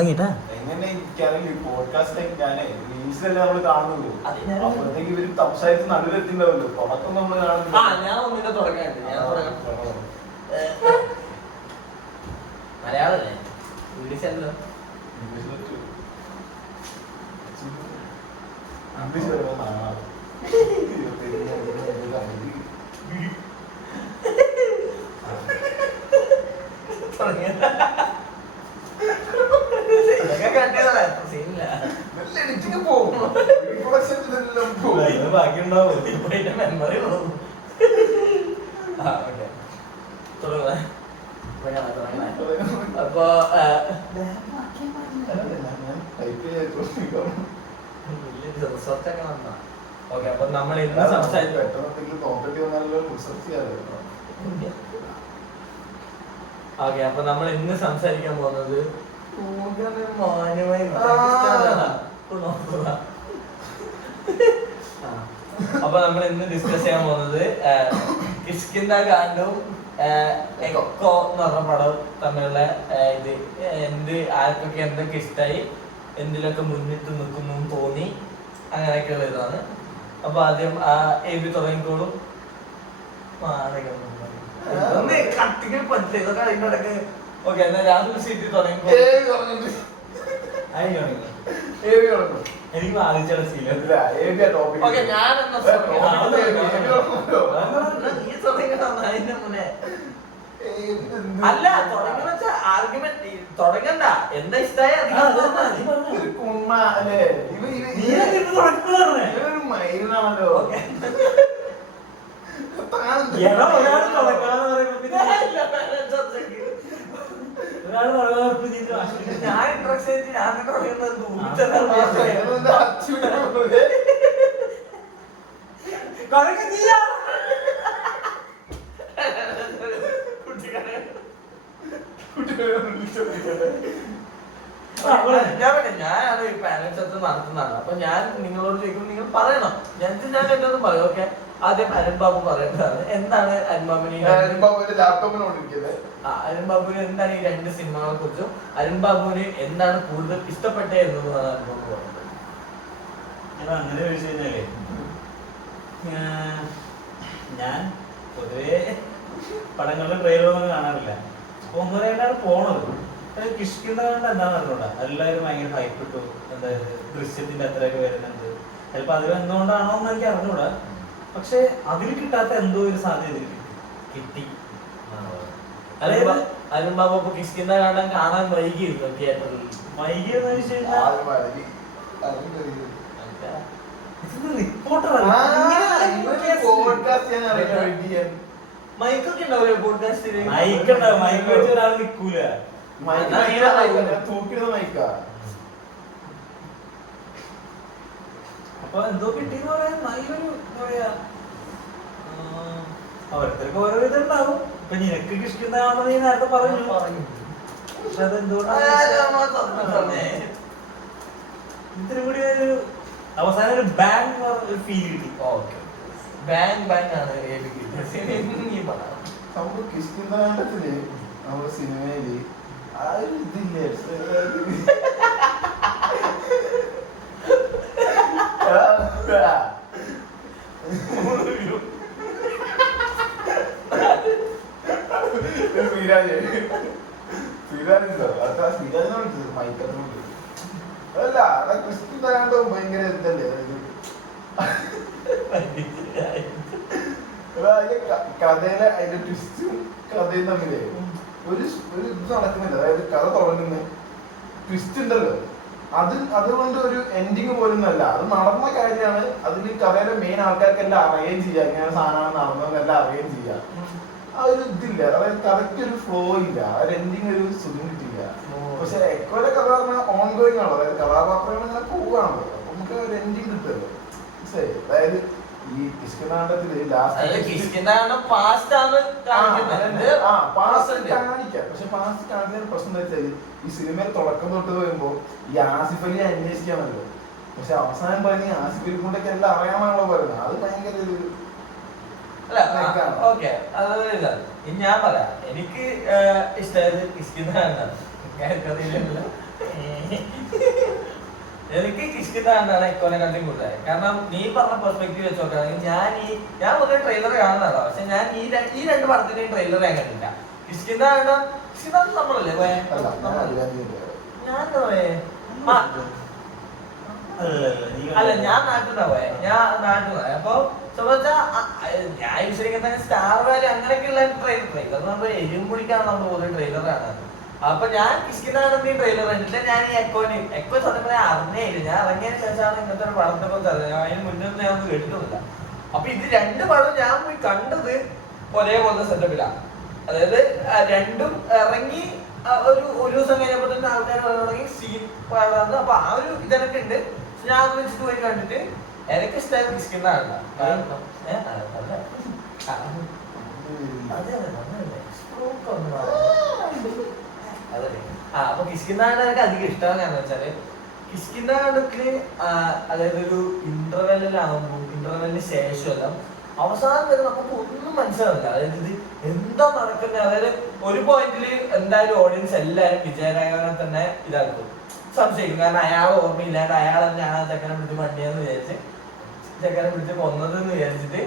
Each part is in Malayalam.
എങ്ങനെ എനിക്കറിയില്ല പോഡ്കാസ്റ്റ് ഞാനേ റീൽസിലല്ലേ നമ്മള് കാണുന്നുള്ളൂ. അപ്പോഴത്തേക്ക് ഇവര് സംസാരിച്ച് നടുവിലെത്തിണ്ടാവല്ലോ. തുടക്കം നമ്മള് കാണുന്നില്ല. മലയാളല്ലേ ഇംഗ്ലീഷ് അല്ലോ. ഇംഗ്ലീഷ് അപ്പൊ റിസർച്ചൊക്കെ വന്നാ ഓക്കെ. അപ്പൊ നമ്മൾ ഇന്ന് ഓക്കെ. അപ്പൊ നമ്മൾ ഇന്ന് സംസാരിക്കാൻ പോകുന്നത് അപ്പൊ നമ്മൾ ഇന്ന് ഡിസ്കസ് ചെയ്യാൻ പോകുന്നത് കിഷ്കിന്ദ കാണ്ടും എക്കോ എന്ന് പറഞ്ഞ പടം തമ്മിലുള്ള ഇത് എന്ത് ആർക്കൊക്കെ എന്തൊക്കെ ഇഷ്ടമായി, എന്തിലൊക്കെ മുന്നിട്ട് നിൽക്കുന്നു തോന്നി, അങ്ങനെയൊക്കെയുള്ള ഇതാണ്. അപ്പൊ ആദ്യം എബി തുടങ്ങിക്കോളും. കട്ടികൾ പറ്റില്ല ഇതൊക്കെ അതിനോടൊക്കെ. ഓക്കെ, എന്നാ രാഹുൽ സീറ്റ് തുടങ്ങിക്കോളും. എനിക്ക് ബാധിച്ച അല്ല തുടങ്ങണ ആർഗ്യുമെന്റ് തുടങ്ങണ്ട. എന്താ ഇഷ്ടായ മൈനാണല്ലോ. ഞാൻ ഇൻട്രസ്റ്റ് ഞാൻ തുടങ്ങുന്നത് ഞാനത് ഈ പാരന്റ്സ് ഒക്കെ നടത്തുന്നതാണ്. അപ്പൊ ഞാൻ നിങ്ങളോട് ചോദിക്കുമ്പോൾ നിങ്ങൾ പറയണം. ഞാൻ എന്തൊന്നും പറയും. ഓക്കെ, ആദ്യം അരുൺ ബാബു പറയേണ്ടതാണ്. എന്താണ് അരുൺ ബാബുവിന് എന്താണ് ഈ രണ്ട് സിനിമകളെ കുറിച്ചും അരുൺ ബാബുവിന് എന്താണ് കൂടുതൽ ഇഷ്ടപ്പെട്ടത് എന്നുള്ളതാണ് അരുൺ ബാബു പറയുന്നത്. അങ്ങനെ ചോദിച്ചു കഴിഞ്ഞാലേ ഞാൻ പൊതുവേ പടങ്ങളുടെ ട്രെയിലറൊന്നും കാണാറില്ല. അപ്പൊ ഒന്നും പറയാനാണ് പോണത്. കിഷ്കിന്ദ കണ്ട് എന്താന്ന് അറിഞ്ഞൂടാ, എല്ലാവരും ഭയങ്കര ഹൈപ്പ് ഇട്ടു. എന്തായത് ദൃശ്യത്തിന്റെ അത്രയൊക്കെ വരുന്നുണ്ട്. ചിലപ്പോ അതിൽ എന്തുകൊണ്ടാണോ എന്ന് എനിക്ക് അറിഞ്ഞൂടാ. പക്ഷെ അതിൽ കിട്ടാത്ത എന്തോ ഒരു സാധ്യത കിട്ടി. അതായത് അരുൺ ബാബു അപ്പൊ കിഷ്കിന്ദ കാണാൻ വൈകിയിരുന്നു തിയേറ്ററിൽ. വൈകിയെന്ന് വെച്ച് കഴിഞ്ഞാൽ മൈക്കൊക്കെ ഉണ്ടാവില്ലേ പോഡ്കാസ്റ്റില്? മൈക്ക് ഉണ്ടാവും. മൈക്ക് വെച്ച് ഒരാൾ നിൽക്കൂല. അപ്പൊ എന്തോ കിട്ടിന്ന് പറയാൻ നല്ലൊരു എന്താ പറയാ, ഓരോരുത്തർക്ക് ഓരോ ഇതുണ്ടാവും. ഇപ്പൊ നിനക്ക് കിഷ്കിന്ദാണെന്ന് നീ നേരത്തെ പറഞ്ഞു. പക്ഷെ അതെന്തുകൊണ്ടാണ് ഇത്തിരി കൂടി ഒരു അവസാനം ഒരു ബാങ് ഒരു ഫീൽ കിട്ടി. ബാങ് ബാങ് ആണ് കിഷ്കിന്ദാണ്ടത്തില് നമ്മുടെ സിനിമയില് ആ ഒരു ഇതില്ലേ അതല്ല കിഷ്കിന്ദാണ്ടോ ഭയങ്കര ഇതല്ലേ കഥയിലെ അതിന്റെ ട്വിസ്റ്റും കഥയും തമ്മില് ഒരു ഇത് നടക്കുന്നില്ല. അതായത് കഥ തുടങ്ങുന്ന ട്വിസ്റ്റ് ഉണ്ടല്ലോ, അതുകൊണ്ട് ഒരു എൻഡിങ് പോലൊന്നല്ല. അത് നടന്ന കാര്യമാണ്. അതിൽ കഥയിലെ മെയിൻ ആൾക്കാർക്കെല്ലാം അറിയുകയും ചെയ്യാം ഇങ്ങനെ സാധനമാണ് നടന്നതെന്നെല്ലാം അറിയുകയും ചെയ്യാം. ആ ഒരു ഇതില്ല. അതായത് കഥയ്ക്ക് ഒരു ഫ്ലോ ഇല്ല. ആ ഒരു എൻഡിങ് ഒരു സുഖം കിട്ടില്ല. പക്ഷെ എക്കോയിലെ കഥ പറഞ്ഞാൽ ഓൺ ഗോയിങ് ആണല്ലോ. അതായത് കഥാപാത്രങ്ങൾ ഇങ്ങനെ പോവുകയാണല്ലോ. അപ്പൊ നമുക്ക് ഒരു എൻഡിങ് കിട്ടുമല്ലോ. മനസ്സിലായി? അതായത് ഈ കിഷ്കിന്ദാണ്ടത്തില് കാണിക്കാം. പക്ഷെ പാസ്റ്റ് കാണിക്കുന്ന പ്രശ്നം എന്താ വെച്ചാൽ ഈ സിനിമയിൽ തുടക്കം തൊട്ട് വരുമ്പോ ഈ ആസിഫ് അലി അന്വേഷിക്കാണല്ലോ. പക്ഷെ അവസാനം പറഞ്ഞ് ആസിഫ് അലി കൊണ്ടൊക്കെ എല്ലാം അറിയാമാണല്ലോ പറയുന്നത്. അത് ഭയങ്കര ഒരു അല്ല ഓക്കെ. അതായത് ഞാൻ പറയാം, എനിക്ക് ഇഷ്ടമായത് കിഷ്കിന്ദ എന്നാണ്. എനിക്ക് കിഷ്കിന്താണ് എക്കോനെ കണ്ടും കൂടുതലായി. കാരണം നീ പറഞ്ഞ പെർസ്പെക്റ്റീവ് വെച്ച് നോക്കുകയാണെങ്കിൽ ഞാൻ പൊതുവെ ട്രെയിലർ കാണുന്നതാണ്. പക്ഷെ ഞാൻ ഈ രണ്ട് പടത്തിന്റെയും ട്രെയിലർ ഞാൻ കണ്ടില്ല. കിഷ്കിന്ത നമ്മളല്ലേ ഞാൻ അല്ല ഞാൻ നാട്ടിൽ പോയെ. അപ്പൊ ഞാൻ യൂഷ്വലി സ്റ്റാർ വാലി അങ്ങനെയൊക്കെയുള്ള ട്രെയിലർ എന്ന് പറയുമ്പോൾ എരിവും പിടിക്കാണ് നമ്മൾ കൂടുതൽ ട്രെയിലർ കാണുന്നത്. അപ്പൊ ഞാൻ കിഷ്കിന്താണെന്ന് ട്രെയിലർ കണ്ടിട്ട് ഞാൻ ഈ എക്കോ സത്യം പറയാൻ അറിഞ്ഞേയില്ല. ഞാൻ ഇറങ്ങിയതിന് ശേഷമാണ് ഇങ്ങനത്തെ ഒരു പടത്തെ കുറിച്ച് അറിഞ്ഞത്. അതിന് മുന്നേ ഞാൻ ഒന്നും കേട്ടിട്ടൊന്നുമില്ല. അപ്പൊ ഇത് രണ്ട് പടം ഞാൻ പോയി കണ്ടത് ഒരേപോലത്തെ സെറ്റപ്പിലാണ്. അതായത് രണ്ടും ഇറങ്ങി ഒരു ദിവസം കഴിഞ്ഞപ്പോ തന്നെ ആൾക്കാർ തുടങ്ങി സീൻ പാടാന്ന്. അപ്പൊ ആ ഒരു ഇതൊക്കെ ഉണ്ട്. ഞാൻ അത് വെച്ചിട്ട് പോയി കണ്ടിട്ട് എനിക്ക് ഇഷ്ടമായത് കിഷ്കിന്താണ്. കാരണം അതല്ലേ അപ്പൊ കിഷ്കിന്താണ് എനിക്ക് അധികം ഇഷ്ടമാണ്. കാരണം വെച്ചാല് കിഷ്കിന്താണ്ടില് അതായത് ഒരു ഇന്റർവെല്ലിന് ശേഷമെല്ലാം അവസാനം വരെ നമുക്ക് ഒന്നും മനസ്സിലാവില്ല. അതായത് ഇത് എന്താ നടക്കുന്നത്. അതായത് ഒരു പോയിന്റില് എന്തായാലും ഓഡിയൻസ് എല്ലാരും വിജയരാഘവനെ തന്നെ ഇതാക്കും, സംശയിക്കും. കാരണം അയാൾ ഓർമ്മയില്ലാണ്ട് അയാൾ തന്നെയാണ് ആ ചെക്കനെ പിടിച്ച് മണ്ടിയെന്ന് വിചാരിച്ച് ചെക്കനെ പിടിച്ച് കൊന്നതെന്ന് വിചാരിച്ചിട്ട്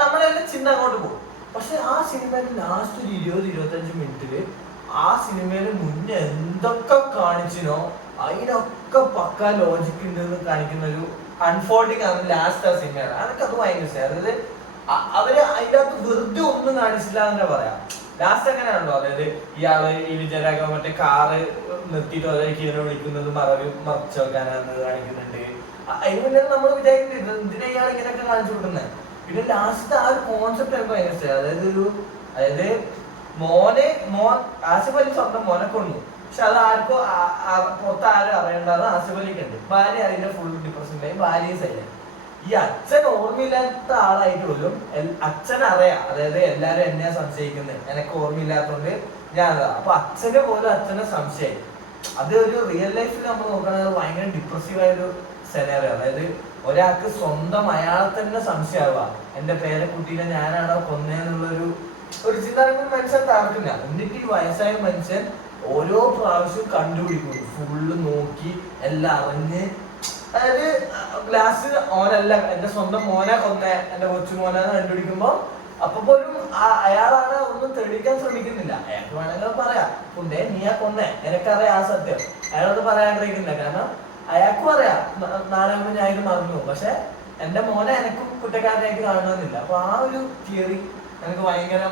നമ്മളെല്ലാം ചിന്ത അങ്ങോട്ട് പോകും. പക്ഷെ ആ സിനിമയിൽ ലാസ്റ്റ് ഒരു 20-25 മിനിറ്റില് ആ സിനിമയില് മുന്നേ എന്തൊക്കെ കാണിച്ചിനോ അതിനൊക്കെ പക്ക ലോജിക് ഉണ്ടെന്ന് കാണിക്കുന്ന ഒരു അൺഫോൾഡിങ് ആണ് ലാസ്റ്റ് ആ സിനിമയാണ്. അതൊക്കെ ഭയങ്കര ഇഷ്ടമായി. അതായത് അവര് അതിൻ്റെ അകത്ത് വെറുതെ ഒന്നും കാണിച്ചില്ല എന്ന് പറയാം. ലാസ്റ്റ് എങ്ങനെയാണല്ലോ, അതായത് ഇയാള് ഈ വിജയരാഘവ മറ്റേ കാറ് നിർത്തിയിട്ട് ഓരോ ഹീറോ വിളിക്കുന്നത് മറച്ചു വെക്കാനാന്ന് കാണിക്കുന്നുണ്ട്. അതിന് മുന്നേ നമ്മൾ വിചാരിക്കുന്നത് എന്തിനാ ഇയാൾ ഇങ്ങനെയൊക്കെ കാണിച്ചു കൊടുക്കുന്നത്. പിന്നെ ലാസ്റ്റ് ആ ഒരു കോൺസെപ്റ്റ് എനിക്ക് ഭയങ്കര ഇഷ്ടമായി. അതായത് മോൻ ആസിഫ് അലി സ്വന്തം മോനെ കൊണ്ടു. പക്ഷെ അത് ആർക്കും പുറത്ത് ആരും അറിയേണ്ടത് ആസിഫ് അലിക്ക് ഉണ്ട്. ഭാര്യ അറിയില്ല, ഫുൾ ഡിപ്രഷനിലായി, ഭാര്യയും സൈഡിലായി. ഈ അച്ഛൻ ഓർമ്മയില്ലാത്ത ആളായിട്ട് പോലും അച്ഛൻ അറിയാം. അതായത് എല്ലാരും എന്നെ സംശയിക്കുന്നത് എനിക്ക് ഓർമ്മയില്ലാത്തതുകൊണ്ട് ഞാൻ അപ്പൊ അച്ഛന് പോലും അച്ഛനെ സംശയമായി. അത് ഒരു റിയൽ ലൈഫിൽ നമ്മൾ നോക്കുകയാണെങ്കിൽ ഭയങ്കര ഡിപ്രസീവായ ഒരു സെനാറിയോ. അതായത് ഒരാൾക്ക് സ്വന്തം അയാളെ തന്നെ സംശയമാവുക, എന്റെ പേരക്കുട്ടീനെ ഞാനാണോ കൊന്നേന്നുള്ളൊരു ചിന്ത മനുഷ്യൻ താർക്കില്ല. എന്നിട്ട് ഈ വയസ്സായ മനുഷ്യൻ ഓരോ പ്രാവശ്യവും കണ്ടുപിടിക്കും, ഫുള്ള് നോക്കി എല്ലാം അറിഞ്ഞ്. അതായത് ലാസ്റ്റ് ഓനല്ല എന്റെ സ്വന്തം മോനെ കൊന്നേ, എന്റെ കൊച്ചു മോനാന്ന് കണ്ടുപിടിക്കുമ്പോ അപ്പൊ പോലും അയാളാണ് ഒന്നും തെളിയിക്കാൻ ശ്രമിക്കുന്നില്ല. അയാൾക്ക് വേണമെങ്കിൽ പറയാം, കൊണ്ടേ നീയാ കൊന്നേ, എനിക്കറിയാം ആ സത്യം. അയാളത് പറയാൻ ആഗ്രഹിക്കുന്നില്ല. കാരണം അയാൾക്കും അറിയാം നാലാമത് ഞാൻ ഇത് മറന്നു. പക്ഷെ എന്റെ മോനെ എനിക്കും കുറ്റക്കാരനായിട്ട് കാണണമെന്നില്ല. അപ്പൊ ആ ഒരു തിയറി എനിക്ക് ഭയങ്കര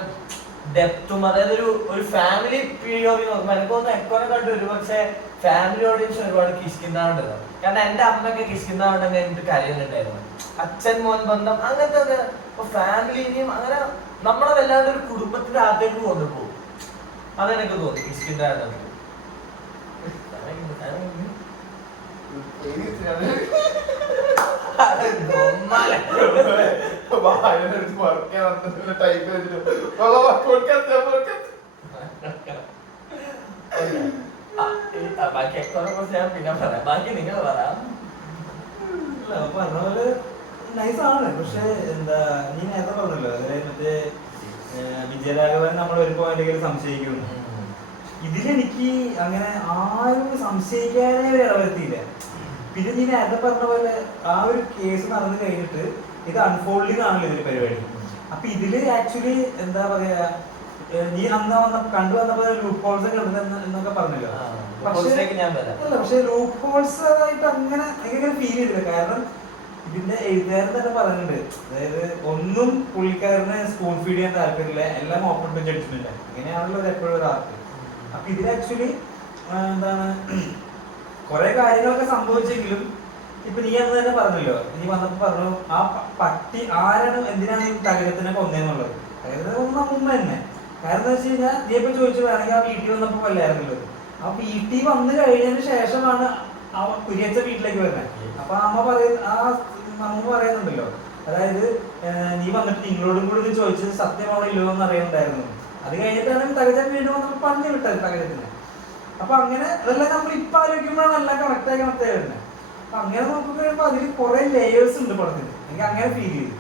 ഡെപ്തും, അതായത് ഒരു ഫാമിലി POV നോക്കുമ്പോൾ എനിക്ക് തോന്നുന്നു എക്കോനെ കണ്ടു ഒരുപക്ഷെ ഫാമിലി ഓഡിയൻസ് ഒരുപാട് കിഷ്കിന്താണ്ടല്ലോ. കാരണം എന്റെ അമ്മയൊക്കെ കിഷ്കിന്താണ്ടെങ്കിൽ എനിക്ക് കരയുന്നുണ്ടായിരുന്നു. അച്ഛൻ മോൻ ബന്ധം അങ്ങനത്തെ ഒക്കെ. അപ്പൊ ഫാമിലിനെയും അങ്ങനെ നമ്മളെ വല്ലാണ്ട് ഒരു കുടുംബത്തിന്റെ അകത്തേക്ക് കൊണ്ടുപോകും. അതെനിക്ക് തോന്നി കിഷ്കിന്താണ്ടെന്ന്. ബാക്കി എക്കോനെ കുറിച്ച് ഞാൻ പിന്നെ പറയാം. ബാക്കി നിങ്ങൾ പറയാം. പറഞ്ഞ പോലെ നൈസാണ്. പക്ഷെ എന്താ നീ നേരത്തെ പറഞ്ഞല്ലോ, അതായത് മറ്റേ വിജയരാഘവൻ നമ്മൾ ഒരു പോയിന്റിൽ സംശയിക്കുന്നു. ഇതിലെനിക്ക് അങ്ങനെ ആരും സംശയിക്കാനേ ഒരു ഇടവരുത്തിയില്ല. പിന്നെ നീ നേരത്തെ പറഞ്ഞ പോലെ ആ ഒരു കേസ് നടന്നു കഴിഞ്ഞിട്ട് ഇത് അൺഫോൾഡിങ് ആണല്ലോ ഇതിന്റെ പരിപാടി. അപ്പൊ ഇതില് ആക്ച്വലി എന്താ പറയാ, നീ അന്ന് കണ്ടുവന്നപ്പോ ലൂപ്പ് ഹോൾസ് ഒക്കെ എന്നൊക്കെ പറഞ്ഞല്ലോ. പക്ഷെ ലൂപ്പ് ഹോൾസ് ആയിട്ട് അങ്ങനെ എനിക്കങ്ങനെ ഫീൽ ചെയ്തില്ല. കാരണം ഇതിന്റെ എഴുത്തുകാരൻ തന്നെ പറയുന്നുണ്ട്, അതായത് ഒന്നും പുള്ളിക്കാരന് സ്പൂൺ ഫീഡ് ചെയ്യാൻ താല്പര്യമില്ല, എല്ലാം ഓപ്പൺ ടു ജഡ്ജ്മെന്റ്. ഇങ്ങനെയാണല്ലോ എപ്പോഴും ഒരു ആർട്ട്. അപ്പൊ ഇതിൽ ആക്ച്വലി എന്താണ് കുറെ കാര്യങ്ങളൊക്കെ സംഭവിച്ചെങ്കിലും ഇപ്പൊ നീ അന്ന് തന്നെ പറഞ്ഞല്ലോ, നീ വന്നപ്പോ പറഞ്ഞു ആ പട്ടി ആരാണ് എന്തിനാണ് ഈ തകരത്തിനെ കൊന്നേന്നുള്ളത്. തകരത്തിനെ കൊന്ന അമ്മ തന്നെ. കാരണം എന്താ വെച്ച് കഴിഞ്ഞാൽ നീ ഇപ്പൊ ചോദിച്ചു വേണമെങ്കിൽ ആ വീട്ടിൽ വന്നപ്പോ കൊല്ലായിരുന്നല്ലോ. ആ വീട്ടിൽ വന്നു കഴിഞ്ഞതിന് ശേഷമാണ് ആ കുരിയച്ച വീട്ടിലേക്ക് വരുന്നത്. അപ്പൊ അമ്മ പറയുന്നുണ്ടല്ലോ, അതായത് നീ വന്നിട്ട് നിങ്ങളോടും കൂടി ചോദിച്ചത് സത്യം അവിടെ ഇല്ലോ എന്ന് അറിയണ്ടായിരുന്നു. അത് കഴിഞ്ഞിട്ടാണ് തകരൻ വീണ്ടും വന്നപ്പോ പറഞ്ഞു വിട്ടത് തകരത്തിന്. അപ്പൊ അങ്ങനെ അതെല്ലാം നമ്മൾ ഇപ്പൊ ആലോചിക്കുമ്പോഴാണ് എല്ലാം കണക്റ്റായി വരുന്നത്. അപ്പൊ അങ്ങനെ നോക്കുമ്പോ അതിൽ കുറെ ലേയേഴ്സ് ഉണ്ട് പടത്തിന്. എനിക്ക് അങ്ങനെ ഫീൽ ചെയ്തു.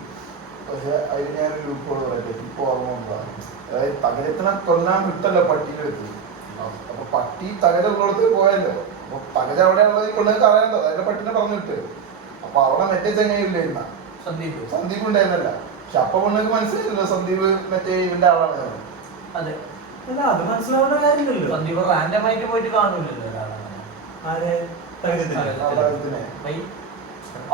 പക്ഷെ അതിന് ഞാനൊരു ലൂപ്പ് ഹോൾ പറയട്ടെ, ഇപ്പൊ ഓർമ്മ ഉണ്ടാകും. അതായത് തകരത്തിനെ കൊല്ലാൻ വിട്ടല്ലോ പട്ടിയുടെ അടുത്ത്. അപ്പൊ പട്ടി തകര ഉള്ളിടത്ത് പോയല്ലോ. അപ്പൊ തകര അവിടെയുള്ളത് ഈ പെണ്ണുങ്ങൾക്ക് അറിയാലോ, അതിന്റെ പട്ടിനെ പറഞ്ഞിട്ട്. അപ്പൊ അവിടെ മറ്റേ ചങ്ങയില്ലായിരുന്ന സന്ദീപ് ഉണ്ടായിരുന്നല്ല. പക്ഷെ അപ്പൊ പെണ്ണുങ്ങൾക്ക് മനസ്സിലായില്ലോ സന്ദീപ് മറ്റേ ഇവന്റെ ആളാണ്. അതെ, അല്ല അത് മനസ്സിലാവേണ്ട കാര്യമില്ലല്ലോ. സന്ദീപ് റാൻഡമായിട്ട് പോയിട്ട് കാണൂലല്ലോ ആരെ തകരത്തിനെ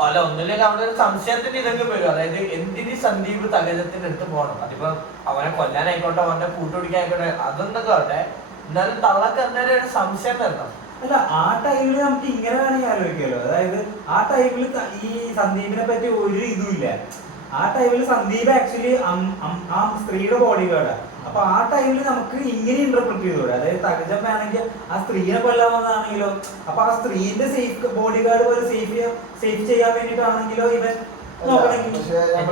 അല്ല, ഒന്നില്ലെങ്കിൽ അവിടെ ഒരു സംശയത്തിന്റെ ഇതൊക്കെ വരും. അതായത് എന്തിന് സന്ദീപ് തകരത്തിന്റെ അടുത്ത് പോകണം? അതിപ്പോ അവനെ കൊല്ലാനായിക്കോട്ടെ, അവന്റെ കൂട്ടുപിടിക്കാനായിക്കോട്ടെ, അതൊന്നൊക്കെ ആവട്ടെ, എന്നാലും തള്ളക്ക് എന്തായാലും ഒരു സംശയം വരണം. അല്ല, ആ ടൈമില് നമുക്ക് ഇങ്ങനെ വേണമെങ്കിൽ ആലോചിക്കാലോ. അതായത് ആ ടൈമില് ഈ സന്ദീപിനെ പറ്റി ഒരു ഇതുമില്ല. ആ ടൈമില് സന്ദീപ് ആക്ച്വലി ആ സ്ത്രീയുടെ ബോഡി ഗാർഡാണ്. അപ്പൊ ആ ടൈമിൽ നമുക്ക് ഇങ്ങനെ ഇന്റർപ്രറ്റ് ചെയ്തൂടെ. അതായത് തകജം വേണമെങ്കിൽ ആ സ്ത്രീയെ കൊല്ലാൻ വന്നതാണെങ്കിലോ, അപ്പൊ ആ സ്ത്രീന്റെ സേഫ് ബോഡി ഗാർഡ് പോലെ സേഫ് ചെയ്യാൻ വേണ്ടിട്ടാണെങ്കിലോ ഇവൻ നോക്കണമെങ്കിൽ.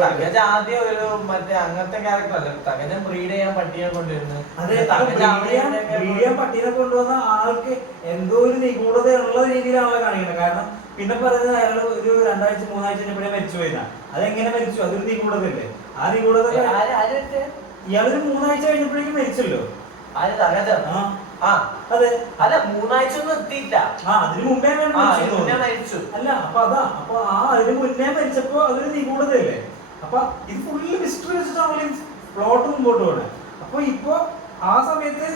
തകജ ആദ്യം ഒരു മറ്റേ അങ്ങനത്തെ ക്യാരക്ടർ അല്ല, തകജം ബ്രീഡ് ചെയ്യാൻ പട്ടിയെ കൊണ്ടുവരുന്നത്. അതെ, ബ്രീഡ് ചെയ്യാൻ പട്ടീനെ കൊണ്ടുവന്ന ആൾക്ക് എന്തോ ഒരു നിഗൂഢത ഉള്ള രീതിയിലാണല്ലോ കാണിക്കുന്നത്. കാരണം പിന്നെ പറയുന്നത് അയാൾ ഒരു 2 ആഴ്ച 3 ആഴ്ച കഴിഞ്ഞപ്പോഴേ മരിച്ചു പോയിന്നാ. അതെങ്ങനെ മരിച്ചു? അതൊരു നിഗൂഢത അല്ലേ? ആ നിഗൂഢത ഇയാളൊരു 3 ആഴ്ച കഴിഞ്ഞപ്പോഴേക്കും മരിച്ചല്ലോ. അതെ, അല്ല 3 ആഴ്ച ഒന്നും എത്തിയില്ല. അതിന് മുമ്പേ മരിച്ചു. അല്ല, അപ്പൊ അപ്പൊ അതിന് മുന്നേ മരിച്ചപ്പോ അതൊരു നിഗൂഢതയല്ലേ? അപ്പൊ ഇത് ഫുള്ള് മിസ്റ്ററി വെച്ചിട്ടാണ് പ്ലോട്ട് മുമ്പോട്ട് പോകണേ. അപ്പൊ ഇപ്പൊ ആ സമയത്ത്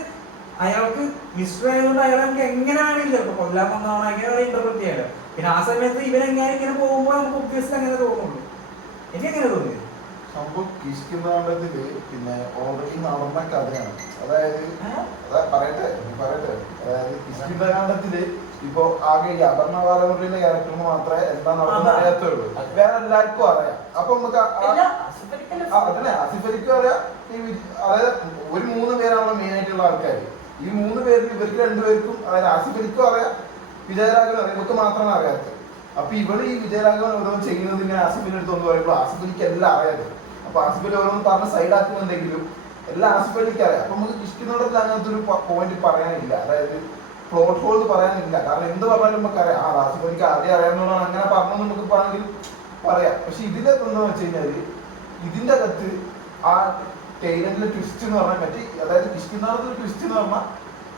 അയാൾക്ക് മിസ്റ്ററി ആയതുകൊണ്ട് അയാളെ നമുക്ക് എങ്ങനെ വേണമെങ്കിലും ചിലപ്പോ കൊല്ലാൻ വന്നതാണോ എങ്ങനെ വേണമെങ്കിൽ ഇന്റർപ്രറ്റ് ചെയ്യാലോ. പിന്നെ ആ സമയത്ത് ഇവരെങ്ങനെ ഇങ്ങനെ പോകുമ്പോൾ നമുക്ക് ഒബ്വിയസ്ലി അങ്ങനെ തോന്നുള്ളൂ. എനിക്ക് എങ്ങനെ തോന്നിയത് സംഭവം കിഷ്കിന്താണ്ടത്തില് പിന്നെ ഓൾറെഡി നടന്ന കഥയാണ്. അതായത് പറയട്ടെ അതായത് കിഷ്കിന്താണ്ടത്തില് ഇപ്പൊ ആകെ ഈ അപർണ ബാലമുരളിയുടെ ക്യാരക്ടറിന് മാത്രമേ എന്താ നടക്കുന്നത് അറിയാത്തുള്ളൂ. വേറെ എല്ലാവർക്കും അറിയാം. അപ്പൊ നമുക്ക് അതന്നെ ആസിഫ് അലിക്കും അറിയാം. അതായത് ഒരു 3 പേരാണല്ലോ മെയിൻ ആയിട്ടുള്ള ആൾക്കാർ. ഈ 3 പേരിൽ ഇവർക്ക് 2 പേർക്കും, അതായത് ആസിഫ് അലിക്കും അറിയാം, വിജയരാഘവൻ അറിയാം, ഇവർക്ക് മാത്രമാണ് അറിയാത്തത്. അപ്പൊ ഇവള് ഈ വിജയരാഘവൻ ഓരോന്ന് ചെയ്യുന്നത് ഇങ്ങനെ ആസിഫിന്റെ അടുത്ത് ഒന്ന് പറയുമ്പോൾ ആസിഫ് അലിക്ക് എല്ലാം അറിയാതെ. അപ്പൊ ആസിഫ് അലി ഓരോന്ന് പറഞ്ഞ് സൈഡാക്കുന്നുണ്ടെങ്കിലും എല്ലാം ആസിഫ് അലിക്ക് അറിയാം. അപ്പൊ നമുക്ക് കിഷ്കിന്നോടത്തിൽ അങ്ങനത്തെ ഒരു പോയിന്റ് പറയാനില്ല. അതായത് പ്ലോട്ട് ഹോൾ പറയാനില്ല. കാരണം എന്ത് പറഞ്ഞാലും നമുക്ക് അറിയാം, ആസിഫ് അലിക്ക് ആദ്യം അറിയാവുന്നതാണ് അങ്ങനെ പറഞ്ഞത് നമുക്ക് വേണമെങ്കിൽ പറയാം. പക്ഷെ ഇതിന്റെ എന്താന്ന് വെച്ച് കഴിഞ്ഞാല് ഇതിന്റെ അകത്ത് ആ ടൈലന്റിലെ ട്വിസ്റ്റ് എന്ന് പറഞ്ഞാൽ പറ്റി, അതായത് കിഷ്കിന്നോടത്തിലെ ട്വിസ്റ്റ് എന്ന് പറഞ്ഞാൽ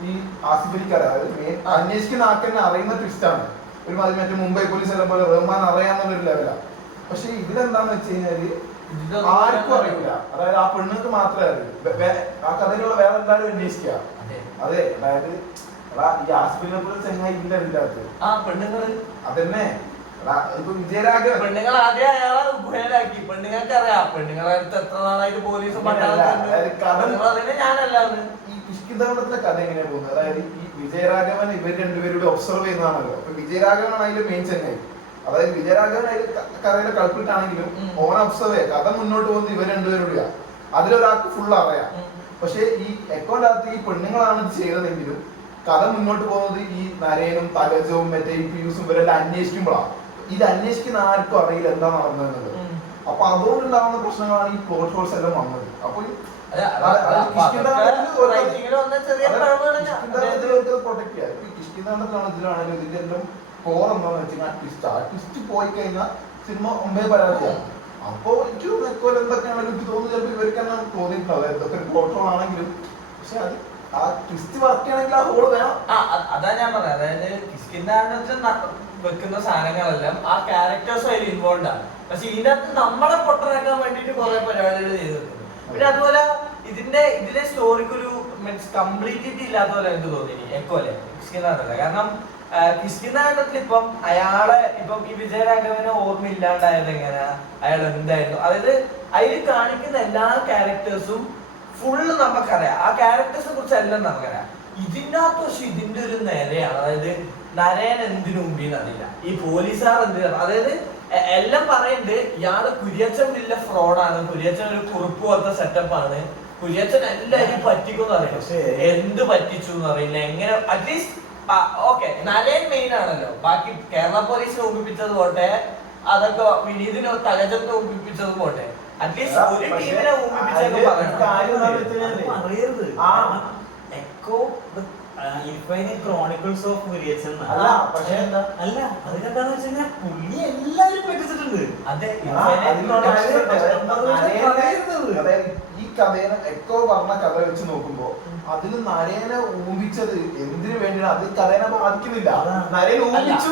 ഈ ആസിഫ് അലിക്ക് അറിയാം. അതായത് അന്വേഷിക്കുന്ന ആൾക്കെന്നെ അറിയുന്ന ട്വിസ്റ്റാണ്. ഒരുമാതിരി മറ്റേ മുംബൈ പോലീസ് എല്ലാം പോലെ റഹ്മാൻ അറിയാന്നുള്ളൊരു ലെവലാണ്. പക്ഷെ ഇതിലെന്താന്ന് വെച്ച് കഴിഞ്ഞാല് ആർക്കും അറിയില്ല. അതായത് ആ പെണ്ണുങ്ങൾക്ക് മാത്രമേ അറിയൂ. ആ കഥയിലുള്ള വേറെ എല്ലാവരും അന്വേഷിക്കുക. അതെ, അതായത് ഈ ആസിഫിനെ പോലെ ചെങ്ങായി ഇല്ല ഇതിനകത്ത്. അതന്നെ ഇപ്പൊ വിജയരാഘവൻ പെണ്ണുങ്ങൾ ആദ്യം അയാളെ ഗുഹയിലാക്കി. പെണ്ണുങ്ങൾക്ക് അറിയാം പെണ്ണുങ്ങളെ അടുത്ത് എത്ര നാളായിട്ട് പോലീസും ഞാനല്ലാന്ന്. ഈ കിഷ്കിന്താണ്ടത്തിലെ കഥ എങ്ങനെയാ പോകുന്നത്? അതായത് ഈ വിജയരാഘവൻ ഇവർ 2 പേരുടെ ഒബ്സർവ് ചെയ്യുന്നതാണല്ലോ. അപ്പൊ വിജയരാഘവൻ അതിൽ മെയിൻ ചെങ്ങായി. അതായത് വിജയരാഘവൻ അതിൽ കഥയുടെ കളിപ്പിട്ടാണെങ്കിലും ഓൻ ഒബ്സർവ് ചെയ്യാം. കഥ മുന്നോട്ട് പോകുന്നത് ഇവർ 2 പേരുടെ. അതിലൊരാൾക്ക് ഫുൾ അറിയാം. പക്ഷെ ഈ എക്കോന്റെ അകത്ത് ഈ പെണ്ണുങ്ങളാണ് ഇത് ചെയ്തതെങ്കിലും കഥ മുന്നോട്ട് പോകുന്നത് ഈ നരേനും തകജവും മറ്റേ ഈ പിയൂസും ഇവരെല്ലാം അന്വേഷിക്കുമ്പോഴാണ്. ഇത് അന്വേഷിക്കുന്ന ആർക്കും അറിയില്ല എന്താ നടന്നത്. അപ്പൊ അതുകൊണ്ടുണ്ടാവുന്ന പ്രശ്നങ്ങളാണ് ഈ പ്ലോട്ട് ഹോൾസ് എല്ലാം വന്നത്. അപ്പൊ പ്രൊട്ടക്ട് ചെയ്യാം. കിഷ്കിന്താണ്ടത്തിലാണ് ഇതിലാണെങ്കിലും ഇതിന്റെ എല്ലാം കോർ എന്താന്ന് വെച്ചാൽ ആ ട്വിസ്റ്റ് പോയി കഴിഞ്ഞാൽ സിനിമ മുമ്പേ പരാജയമാണ്. അപ്പൊ എനിക്ക് നെക്കോൽ എന്തൊക്കെയാണെങ്കിലും എനിക്ക് തോന്നുന്നു ചിലപ്പോൾ ഇവർക്ക് തന്നെ തോന്നിയിട്ടുണ്ടാവും എന്തൊക്കെ പ്ലോട്ട് ഹോൾ ആണെങ്കിലും. പക്ഷെ അത് ആ ട്വിസ്റ്റ് വർക്ക് ചെയ്യണമെങ്കിൽ ആ ഹോൾ വേണം. അതാ ഞാൻ പറഞ്ഞത്. അതായത് കിഷ്കിന്താണ്ടത്തിൽ വെക്കുന്ന സാധനങ്ങളെല്ലാം ആ ക്യാരക്ടേഴ്സ് അതിൽ ഇൻവോൾവ് ആണ്. പക്ഷെ ഇതിനകത്ത് നമ്മളെ പൊട്ടനാക്കാൻ വേണ്ടിട്ട് കുറെ പരിപാടികൾ ചെയ്തിട്ടുണ്ട്. പിന്നെ അതുപോലെ ഇതിലെ സ്റ്റോറിക്ക് ഒരു മീൻസ് കംപ്ലീറ്റിറ്റി ഇല്ലാത്ത പോലെ എനിക്ക് തോന്നി എക്കോലെ കിഷ്കിന്താണ്ടല്ല. കാരണം കിഷ്കിന്താണ്ടത്തിൽ ഇപ്പം അയാളെ ഇപ്പം ഈ വിജയരാഘവനെ ഓർമ്മയില്ലാണ്ടായത് എങ്ങനെ, അയാൾ എന്തായിരുന്നു, അതായത് അതിൽ കാണിക്കുന്ന എല്ലാ ക്യാരക്ടേഴ്സും ഫുള്ള് നമുക്കറിയാം. ആ ക്യാരക്ടേഴ്സിനെ കുറിച്ച് എല്ലാം നമുക്കറിയാം. ഇതിനകത്ത് പക്ഷെ ഇതിന്റെ ഒരു നിരയാണ്. അതായത് നരേൻ എന്തിനു മുമ്പിന്ന് അറിയില്ല, ഈ പോലീസുകാർ എന്തിനാണ്, അതായത് എല്ലാം പറയുന്നുണ്ട് ഇയാള് കുര്യച്ചൻ വലിയ ഫ്രോഡാണ്, കുര്യച്ചൻ ഒരു കുറുപ്പ് പോലത്തെ സെറ്റപ്പാണ്, കുര്യച്ചൻ എല്ലാരും പറ്റിക്കുമെന്ന് അറിയില്ല, എന്ത് പറ്റിച്ചു എന്ന് അറിയില്ല, എങ്ങനെ അറ്റ്ലീസ്റ്റ് ഓക്കെ നരേൻ മെയിൻ ആണല്ലോ. ബാക്കി കേരള പോലീസിനെ ഒപ്പിപ്പിച്ചത് പോട്ടെ, അതൊക്കെ വിനീതിനെ തകജത്തെ ഒപ്പിപ്പിച്ചത് പോട്ടെ, അറ്റ്ലീസ്റ്റ് ഒരു ടീമിനെ ഒപ്പിപ്പിച്ചൊക്കെ പറയരുത്. Eko infinite chronicles of Kuriachan അല്ല. പക്ഷെ എന്താ അല്ല അതിനെന്താന്ന് വെച്ച് കഴിഞ്ഞാൽ പുള്ളി എല്ലാവരും പറ്റിച്ചിട്ടുണ്ട്. അതെ, ഈ ഈ കഥേനെ എക്കോ പറഞ്ഞ കഥ വെച്ച് നോക്കുമ്പോ അതിൽ നരേനെ ഊമ്പിച്ചത് എന്തിനു വേണ്ടിയാണ് അത് കഥേനെ ബാധിക്കുന്നില്ല. അതാണ്. നരേനെ ഊമ്പിച്ചു